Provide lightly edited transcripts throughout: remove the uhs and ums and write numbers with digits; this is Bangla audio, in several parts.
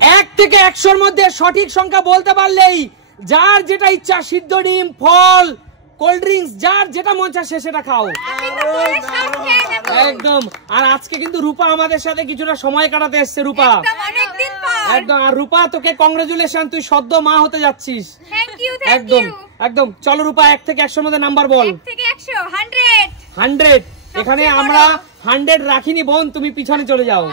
1 থেকে 100-র মধ্যে সঠিক সংখ্যা বলতে পারলেই যার যেটা ইচ্ছা, সিদ্ধ ডিম, ফল, কোল্ড ড্রিঙ্কস, যার যেটা মন চায় সেটা খাও একদম। আর আজকে কিন্তু রূপা আমাদের সাথে কিছুটা সময় কাটাতে এসছে। রূপা একদম। আর রূপা তোকে কংগ্রেচুলেশন, তুই সদ্য মা হতে যাচ্ছিস। একদম একদম। চলো রূপা 1 থেকে 100-র মধ্যে নাম্বার বল। 1 থেকে 100 100। এখানে আমরা 100 রাখিনি বোন, তুমি পিছনে চলে যাও।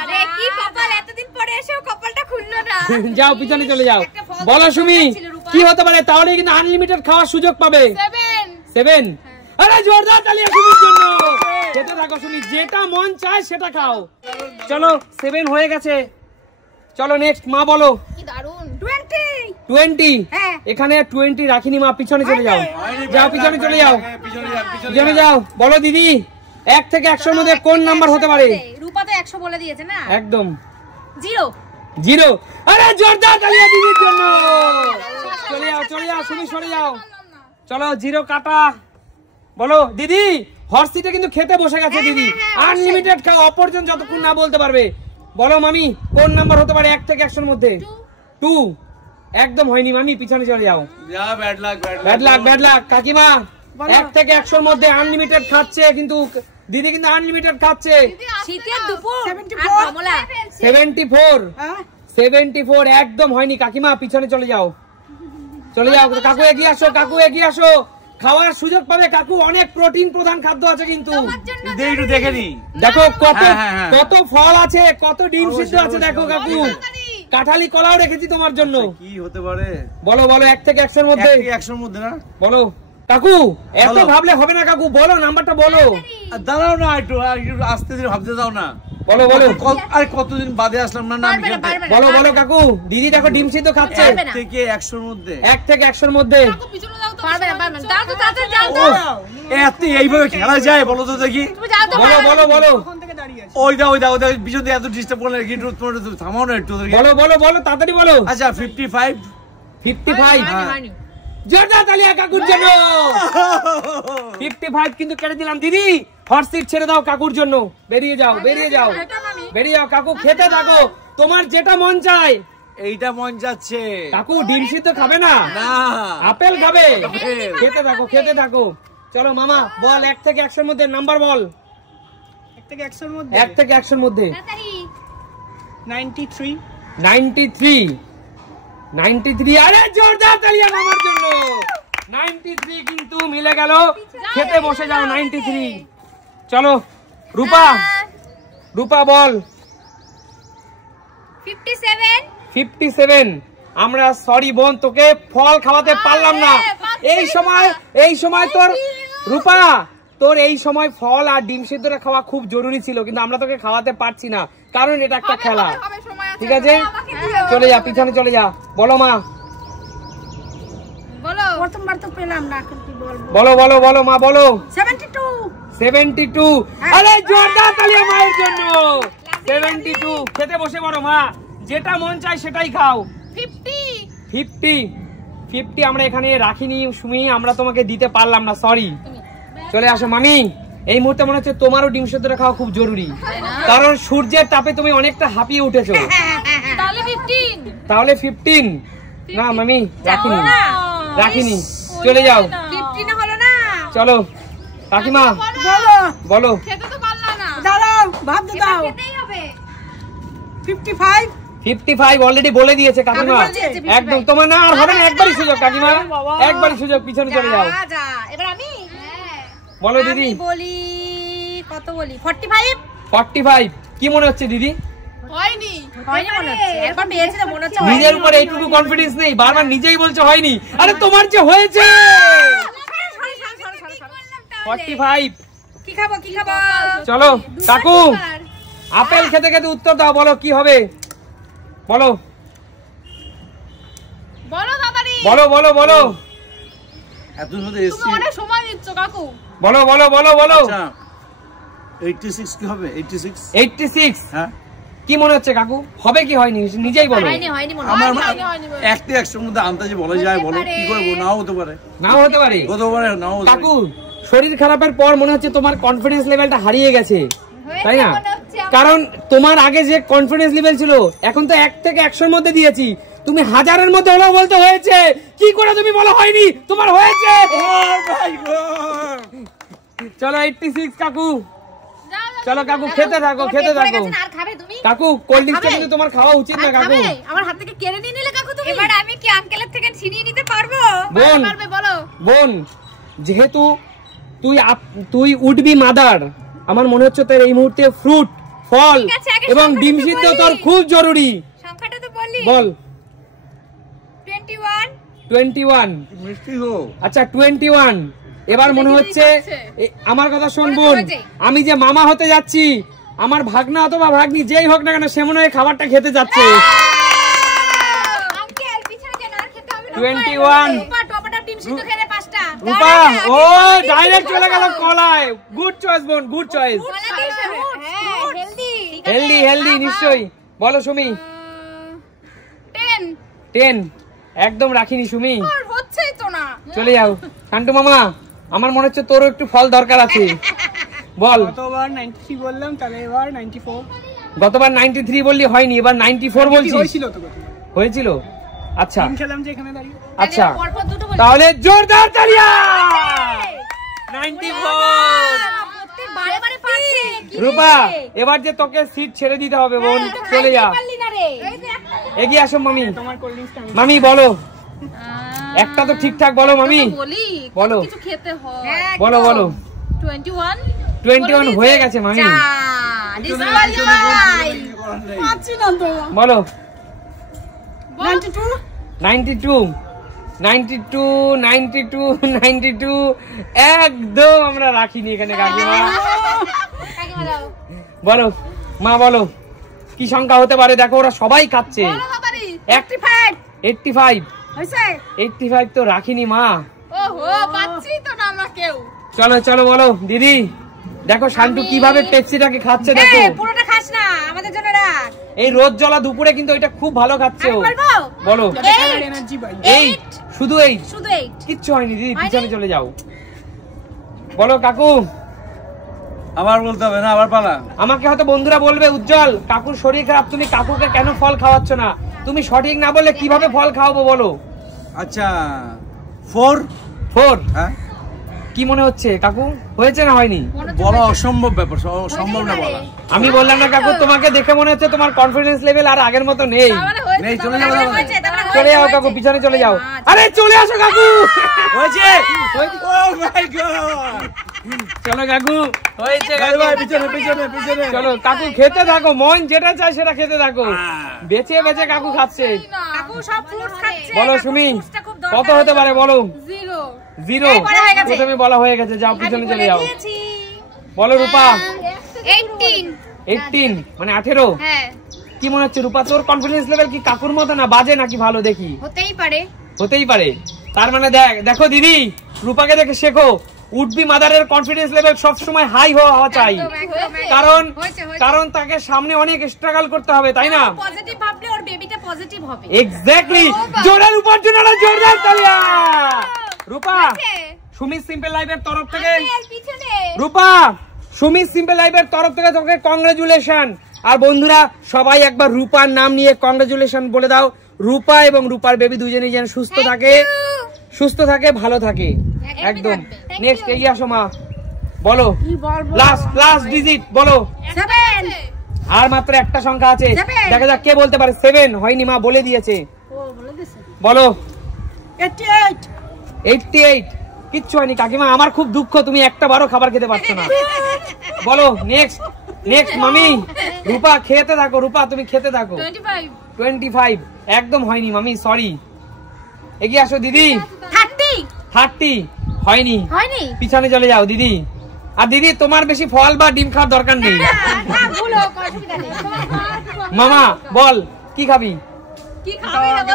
আরে কি কপাল, এতদিন পরে এসেও কপালটা খুললো না। যাও পিছনে চলে যাও। বলো সুমি কি হতে পারে? তাহলে কিন্তু আনলিমিটেড খাওয়ার সুযোগ পাবে। 7। আরে জোরদার তালি সুমির জন্য। খেতে থাকো সুমি, যেটা মন চায় সেটা খাও। চলো 7 হয়ে গেছে। চলো নেক্সট মা বলো। কি দারুন। 20। এখানে 20 রাখিনি মা, পিছনে চলে যাও। যাও পিছনে চলে যাও, পিছনে যাও। বলো দিদি 1 থেকে 100-র মধ্যে কোন নাম্বার হতে পারে? রূপা তো 100 বলে দিয়েছে না। একদম 0। আরে জোরদার তালি দিদির জন্য। চলে যাও চলে যাও সুমি, সরে যাও। চলো 0 কাটা। বলো দিদি হর্ষিটা কিন্তু খেতে বসে গেছে। দিদি আনলিমিটেড খাও, অপরজন যতক্ষণ না বলতে পারবে। বলো মামি কোন নাম্বার হতে পারে 1 থেকে 100-র মধ্যে? 2। একদম হয়নি মামি, পিছনে চলে যাও। Bad luck. কাকিমা 1 থেকে 100-র মধ্যে আনলিমিটেড খাচ্ছে, কিন্তু দিদি কিন্তু আনলিমিটেড খাচ্ছে। শীতের দুপুর 74 একদম হয়নি। কাকিমা পিছনে চলে যাও, চলে যাও। কাকু এগিয়ে আসো, কাকু এগিয়ে আসো, খাওয়ার সুযোগ পাবে। কাকু অনেক প্রোটিন প্রধান খাদ্য আছে কিন্তু। একটু দেখে নি, দেখো কত ফল আছে, কত ডিম সিদ্ধ আছে। দেখো কাকু কাঁঠালি কলাও রেখেছি তোমার জন্য। কি হতে পারে বলো বলো 1 থেকে 100-র মধ্যে। 100-র মধ্যে না? বলো কাকু, এত ভাবলে হবে না কাকু, বলো নাম্বারটা বলো। দাঁড়াও না, একটু আস্তে ধীরে ভাবতে দাও না। বলো বলো। আরে কতদিন বাদে আসলাম না। বলো বলো কাকু। দিদি দেখো ডিম সিদ্ধ খাচ্ছে। 1 থেকে 100-র মধ্যে। 1 থেকে 100-র মধ্যে। এইভাবে খেলা যায় বলো তো দেখি। বলো বলো বলো। ওই দাও পিছন দিয়ে এত ডিস্টার্ব করলে থামাও না একটু। বলো বলো বলো তাড়াতাড়ি বলো। আচ্ছা 55। জোরদার তালি কাকুর জন্য। 55 কিন্তু কেটে দিলাম। দিদি হট সিট ছেড়ে দাও কাকুর জন্য। বেরিয়ে যাও বেরিয়ে যাও বেরিয়ে যাও। কাকু খেতে থাকো, তোমার যেটা মন চায়। এইটা মন যাচ্ছে। কাকু ডিম সিদ্ধ খাবে না? না, আপেল খাবে। খেতে থাকো খেতে থাকো। চলো মামা বল 1 থেকে 100-র মধ্যে নাম্বার বল। 1 থেকে 100-র মধ্যে 1 থেকে 100-র মধ্যে 93। আরে জোরদার তালি আমার জন্য। 93 কিন্তু মিলে গেল। খেতে বসে যাও 93। চলো রূপা বল। 57। আমরা সরি বোন, তোকে ফল খাওয়াতে পারলাম না। এই সময় তোর রূপা, তোর এই সময় ফল আর ডিম সিদ্ধটা খাওয়া খুব জরুরি ছিল, কিন্তু আমরা তোকে খাওয়াতে পারছি না, কারণ এটা একটা খেলা। ঠিক আছে চলে যা, পিছনে চলে যা। বলো মা। প্রথমবার তো পেলাম না, এখন কি বলবো? বলো বলো বলো মা বলো। 72। আরে জোরদার তালি মায়ের জন্য। 72 খেতে বসে পড়ো মা, যেটা মন চায় সেটাই খাও। 50 আমরা এখানে রাখিনি সুমি, আমরা তোমাকে দিতে পারলাম না, সরি। চলে আসো মামি। এই মুহূর্তে মনে হচ্ছে তোমারও ডিম সেদ্ধটা খাওয়া খুব জরুরি, কারণ সূর্যের তাপে তুমি অনেকটা হাঁপিয়ে উঠেছো। তাহলে 15 না মামি, রাখিনি চলে যাও। চলো কাকিমা বলো। 55 অলরেডি বলে দিয়েছে কাকিমা। একদম তোমার না আর হবে না, একবারই সুযোগ কাকিমা, একবারই সুযোগ। পিছনে চলে যাও। এবার আমি বলো দিদি। বলি কত বলি? 45। কি মনে হচ্ছে দিদি? হয়নি মনে হচ্ছে, একবার পেয়েছি তো মনে হচ্ছে। নিজের উপরে এইটুকু কনফিডেন্স নেই, বারবার নিজেই বলছো হয়নি। আরে তোমার যে হয়েছে 45। কি খাবো? চলো কাকু, আপেল খেতে খেতে উত্তর দাও, বলো কি হবে। বলো বলো বলো বলো। এত সময় নিচ্ছ কাকু। বলো বলো বলো বলো। 86 কি হবে? 86 হ্যাঁ। কি মনে হচ্ছে কাকু, হবে কি হয়নি নিজেই বলো। আমার 1 থেকে 100-র মধ্যে আন্দাজে বলা যায়, বলো কি করবো। নাও হতে পারে কাকু শরীর খারাপের পর মনে হচ্ছে তোমার কনফিডেন্স লেভেলটা হারিয়ে গেছে। তাই না? কারণ তোমার আগে যে কনফিডেন্স লেভেল ছিল এখন তো 1 থেকে 100 এর মধ্যে দিয়েছি, তুমি 1000 এর মধ্যে হলো বলতে হয়েছে, কি করে তুমি বলো হয়নি? তোমার হয়েছে। চলো 86 কাকু, চলো কাকু খেতে থাকো, খেতে থাকো। কাকু কোল্ড ড্রিঙ্কসটা কিন্তু তোমার খাওয়া উচিত না কাকু। আমার হাত থেকে কেড়ে নিয়ে নিলে কাকু তুমি। এবার আমি কি আঙ্কেলের থেকে ছিনিয়ে নিতে পারবো? পারবে বলো। বোন, যেহেতু তুই উড বি মাদার, আমার মনে হচ্ছে তোর এই মুহূর্তে ফ্রুট, ফল এবং ডিম সিদ্ধ তোর খুব জরুরি। সংখ্যাটা তো বললি। বল। 21। মিষ্টি হো। আচ্ছা 21। এবার মনে হচ্ছে আমার কথা শোন বোন, আমি যে মামা হতে যাচ্ছি, আমার ভাগনা অথবা ভাগ্নি যেই হোক না কেন সে মনে হয় খাবারটা খেতে যাচ্ছে। 21। রূপা, ও ডাইরেক্ট চলে গেল কলায়। গুড চয়েস বোন, গুড চয়েস। হেলদি হেলদি নিশ্চয়ই। বলো সুমি। 10। একদম রাখিনি সুমি, হচ্ছেই তো না। চলে যাও। শান্টু মামা, আমার মনে হচ্ছে তোর একটু ফল দরকার আছে। বল। গতবার 93 বললাম, তাহলে এবার 94। গতবার 93 বললি হয়নি, এবার 94 বলছিস। হয়েছিল তো গতবার। হয়েছিল? আচ্ছা টিম খেলাম যে এখানে দাঁড়িয়ে। আচ্ছা, তাহলে জোরদার তালিয়া। 94। রূপা, এবার যে তোকে সিট ছেড়ে দিতে হবে বোন, চলে যা। এগিয়ে আসো মামি। তোমার কোল্ড ড্রিঙ্কসটা মামি বলো, একটা তো ঠিকঠাক বলো মামি। বলি বলো কিছু খেতে হয়। বলো বলো। 21 হয়ে গেছে মামি। বলো। 92 একদম আমরা রাখিনি এখানে কাকিমা। বলো মা, বলো কি সংখ্যা হতে পারে? দেখো ওরা সবাই খাচ্ছে। 85 তো রাখিনি মা। চলো চলো বলো দিদি। দেখো শান্টু কিভাবে পেপসিটাকে খাচ্ছে, দেখো। পুরোটা খাস না, আমাদের জন্য রাখ। এই রোদ জ্বলা দুপুরে কিন্তু এটা খুব ভালো খাচ্ছে ও। বলো। এনার্জি পাই। 8, শুধু 8। শুধু 8। কিচ্ছু হয়নি দিদি, পিছনে চলে যাও। বলো কাকু। আবার বলতে হবে না, আবার পালা। আমাকে হয়তো বন্ধুরা বলবে উজ্জ্বল কাকুর শরীর খারাপ, তুমি কাকুকে কেন ফল খাওয়াচ্ছ না? তুমি সঠিক না বললে কিভাবে ফল খাওয়াবো বলো। আচ্ছা 4। হ্যাঁ, কি মনে হচ্ছে কাকু, হয়েছে না হয়নি? বলা অসম্ভব ব্যাপার, সম্ভব না বলা। আমি বললাম না কাকু, তোমাকে দেখে মনে হচ্ছে তোমার কনফিডেন্স লেভেল আর আগের মতো নেই। নেই, চলে যাও। চলে যাও কাকু, পিছনে চলে যাও। আরে চলে আসো কাকু। হয়েছে। ও মাই গড। চলো কাকু, হয়েছে কাকু। পিছনে পিছনে পিছনে। চলো কাকু খেতে থাকো, মন যেটা চায় সেটা খেতে থাকো। বেঁচে বেঁচে কাকু খাচ্ছে। কাকু সব ফ্রুটস খাচ্ছে। বলো সুমি, কত হতে পারে বলো। 0। প্রথমে বলা হয়ে গেছে, যাও পিছনে চলে যাও। বলো রূপা। 18 মানে 18। হ্যাঁ, কি মনে হচ্ছে রূপা, তোর কনফিডেন্স লেভেল কি কাকুর মতো না বাজে নাকি ভালো দেখি? হতেই পারে। তার মানে দেখো দিদি, রূপাকে দেখে শেখো। উডবি মাদারের কনফিডেন্স লেভেল সব সময় হাই হওয়া চাই, কারণ তাকে সামনে অনেক স্ট্রাগল করতে হবে, তাই না? পজিটিভ ভাবলে ওর বেবিটা পজিটিভ হবে। এক্স্যাক্টলি। জোরের উপর জোরদার তালিয়া। রূপা, সুমি সিম্পল লাইফের তরফ থেকে, রূপা সুমি সিম্পল লাইফের তরফ থেকে তোকে কংগ্রাচুলেশন। আর বন্ধুরা সবাই একবার রূপার নাম নিয়ে কংগ্রাচুলেশন বলে দাও। রূপা এবং রূপার বেবি দুজনেই যেন সুস্থ থাকে, ভালো থাকে একদম। নেক্সট এগিয়ে আসো মা, বলো লাস্ট ডিজিট বলো। 7। আর মাত্র একটা সংখ্যা আছে, দেখা যাক কে বলতে পারে। 7 হয়নি, মা বলে দিয়েছে। বলো। 88 কিচ্ছু হয়নি কাকিমা, আমার খুব দুঃখ, তুমি একটা বারও খাবার খেতে পারছো না। বলো নেক্সট মামি। রূপা খেতে থাকো, রূপা তুমি খেতে থাকো। 25 একদম হয়নি মামি, সরি। এগিয়ে আসো দিদি। 30 হয়নি, পিছনে চলে যাও দিদি। আর দিদি তোমার বেশি ফল বা ডিম খাওয়ার দরকার নেই। মামা বল কি খাবি,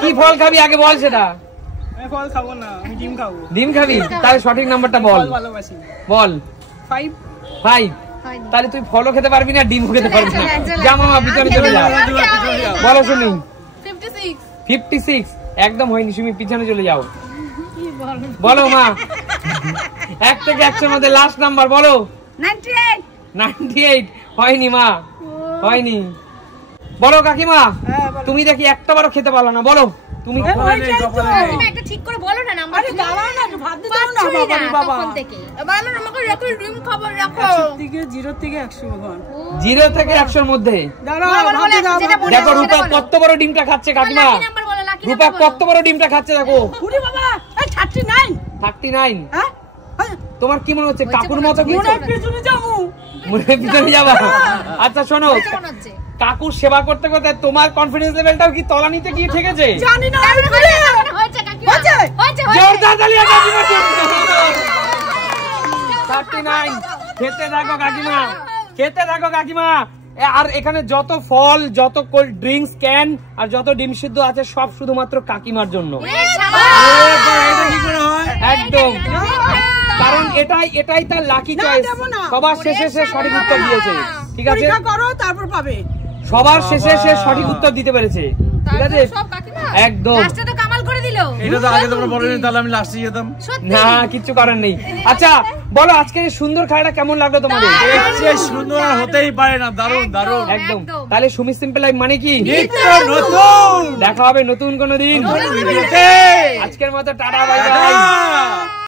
কি ফল খাবি আগে বল সেটা। আমি ফল খাবো না, আমি ডিম খাবো। ডিম খাবি? তাহলে সঠিক নাম্বারটা বল। ভালোবাসি। বল। 5 তাহলে তুই ফলও খেতে পারবি না, ডিমও খেতে পারবি না। যা মামা পিছনে চলে যাও। বলো শুনি। 56 একদম হয়নি সুমি, পিছনে চলে যাও। বলো মা, 1 থেকে 100 এর মধ্যে লাস্ট নাম্বার বলো। 98 হয়নি মা, হয়নি। বলো কাকিমা, তুমি দেখি একটা বারও খেতে পারলো না, বলো তুমি তুমি একটা ঠিক করে বলো না নাম্বার। আরে দাঁড়াও না, একটু ভাত দিতে দাও না বাবা, তখন থেকে এবার না আমাকে রাখো, ড্রিম খাবার রাখো। 0 থেকে 100 ভাগ। 0 থেকে 100 এর মধ্যে। দাঁড়াও, ভাত দাও। দেখো রূপা কত বড় ডিমটা খাচ্ছে কাকিমা, রূপা কত বড় ডিমটা খাচ্ছে দেখো। ওরে বাবা, এই 39। 39? হ্যাঁ, তোমার কি মনে হচ্ছে কাকুর মতো কি? মনে পিছনে যাবো, মনে পিছনে যাবা? আচ্ছা শোনো, কাকুর সেবা করতে করতে তোমার কনফিডেন্স লেভেলটাও কি তলানিতে গিয়ে ঠেকেছে? জানি না। হয়েছে কাকিমা, হয়েছে। জোরদার তালিয়া কাকিমার জন্য। 39। খেতে থাকো কাকিমা, খেতে থাকো কাকিমা। আর এখানে যত ফল, যত কোল্ড ড্রিঙ্কস ক্যান আর যত ডিম সিদ্ধ আছে সব শুধুমাত্র কাকিমার জন্য। একদম, কারণ এটাই তার লাকি চয়েস। সবার শেষে সে সঠিক উত্তর দিয়েছে, ঠিক আছে? করো তারপর পাবে। সবার শেষে সে সঠিক উত্তর দিতে পেরেছে, ঠিক আছে? একদম। লাস্টে তো কামাল করে দিল। এটা তো আগে তোমরা বলেনি, তাহলে আমি লাস্টে যেতাম। না, কিছু করার নেই। আচ্ছা বলো, আজকের এই সুন্দর খেলাটা কেমন লাগলো তোমাদের? এর চেয়ে সুন্দর আর হতেই পারে না, দারুণ দারুণ। একদম। তাহলে সুমি সিম্পল লাইফ মানে কি? নিত্য নতুন। দেখা হবে নতুন কোনো দিন। ভিডিওতে। আজকের মতো টাটা, বাই বাই।